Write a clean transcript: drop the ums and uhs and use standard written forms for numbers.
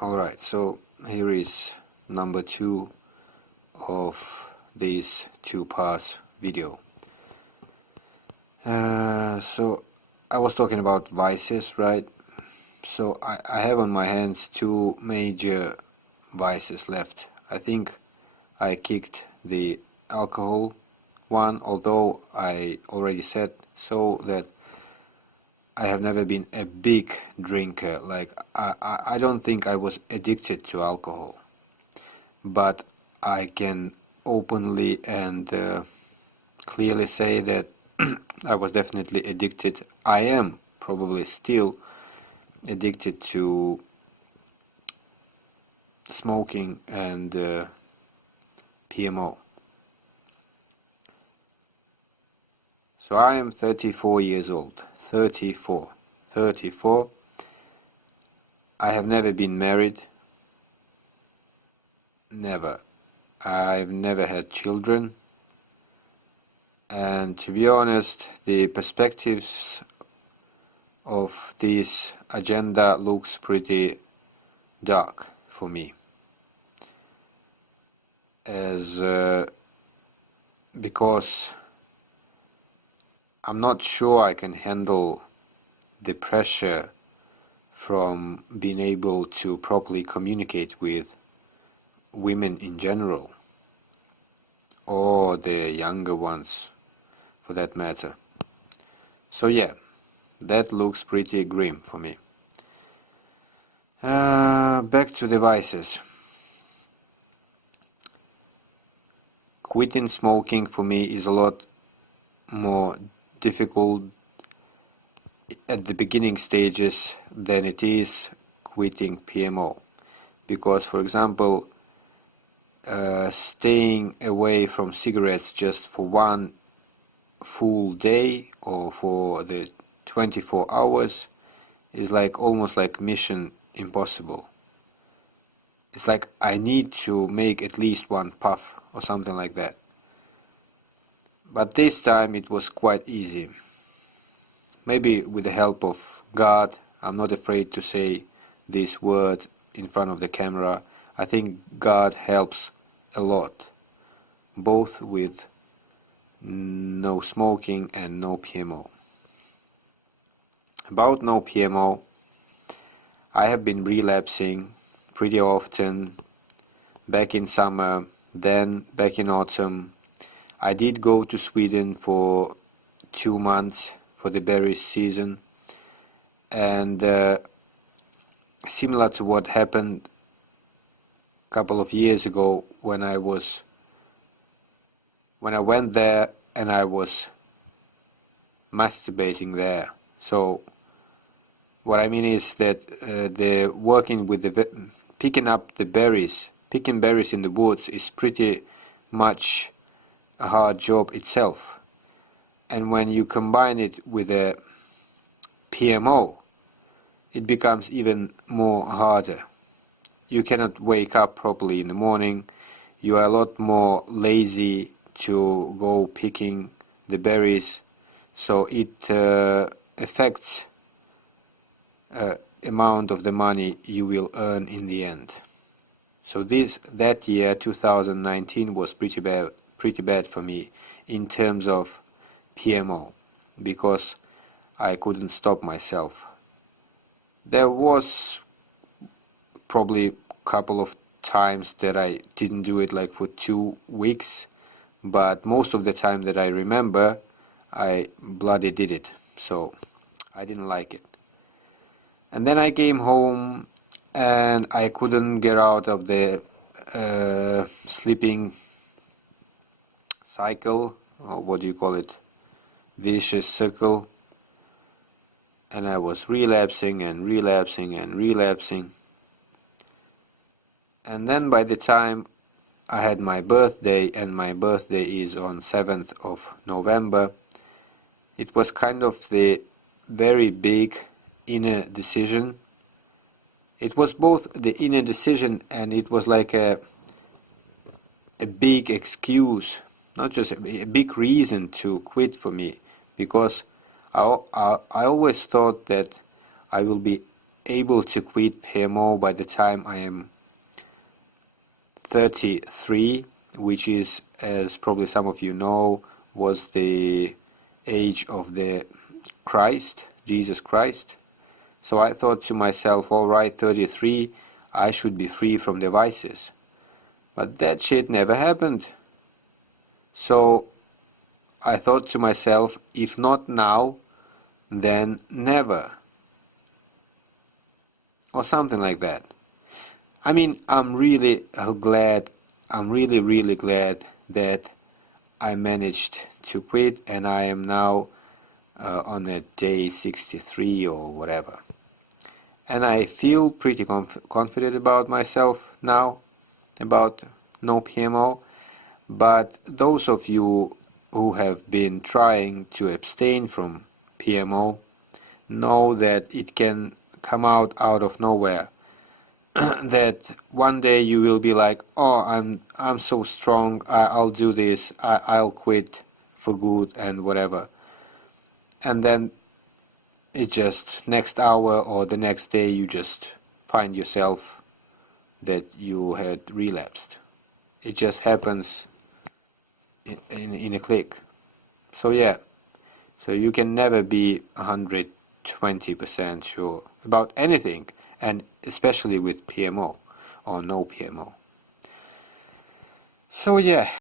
Alright, so here is number 2 of this 2-part video. So I was talking about vices, right? So I have on my hands 2 major vices left. I think I kicked the alcohol one, although I already said so that I have never been a big drinker. Like I don't think I was addicted to alcohol, but I can openly and clearly say that I was definitely addicted. I am probably still addicted to smoking and PMO. So I am 34 years old. 34. I have never been married. Never. I've never had children. And to be honest, the perspectives of this agenda looks pretty dark for me. Because I'm not sure I can handle the pressure from being able to properly communicate with women in general, or the younger ones for that matter. So yeah, that looks pretty grim for me. Back to the vices. Quitting smoking for me is a lot more difficult at the beginning stages than it is quitting PMO, because, for example, staying away from cigarettes just for one full day or for the 24 hours is like almost like mission impossible. It's like I need to make at least one puff or something like that. But this time it was quite easy. Maybe with the help of God. I'm not afraid to say this word in front of the camera. I think God helps a lot, both with no smoking and no PMO. About no PMO, I have been relapsing pretty often, back in summer, then back in autumn. I did go to Sweden for 2 months for the berries season, and similar to what happened a couple of years ago when I went there and I was masturbating there. So what I mean is that the working with the picking up the berries, picking berries in the woods is pretty much a hard job itself. And when you combine it with a PMO, it becomes even more harder. You cannot wake up properly in the morning. You are a lot more lazy to go picking the berries, so it affects amount of the money you will earn in the end. So that year 2019 was pretty bad for me in terms of PMO, because I couldn't stop myself. There was probably a couple of times that I didn't do it like for 2 weeks, but most of the time that I remember, I bloody did it, so I didn't like it. And then I came home and I couldn't get out of the sleeping cycle, or what do you call it, vicious circle, and I was relapsing and relapsing and relapsing. And then by the time I had my birthday, and my birthday is on 7th of November, it was kind of the very big inner decision. It was both the inner decision and it was like a big excuse, not just a big reason to quit for me, because I always thought that I will be able to quit PMO by the time I am 33, which is, as probably some of you know, was the age of the Christ, Jesus Christ. So I thought to myself, alright, 33, I should be free from the vices. But that shit never happened. So I thought to myself, if not now, then never. Or something like that. I mean, I'm really glad, I'm really glad that I managed to quit, and I am now on a day 63 or whatever. And I feel pretty confident about myself now, about no PMO. But those of you who have been trying to abstain from PMO know that it can come out of nowhere. That one day you will be like, oh, I'm so strong, I'll do this, I'll quit for good and whatever. And then it just next hour or the next day you just find yourself that you had relapsed. It just happens in a click. So yeah, so you can never be 120% sure about anything, and especially with PMO or no PMO. So yeah,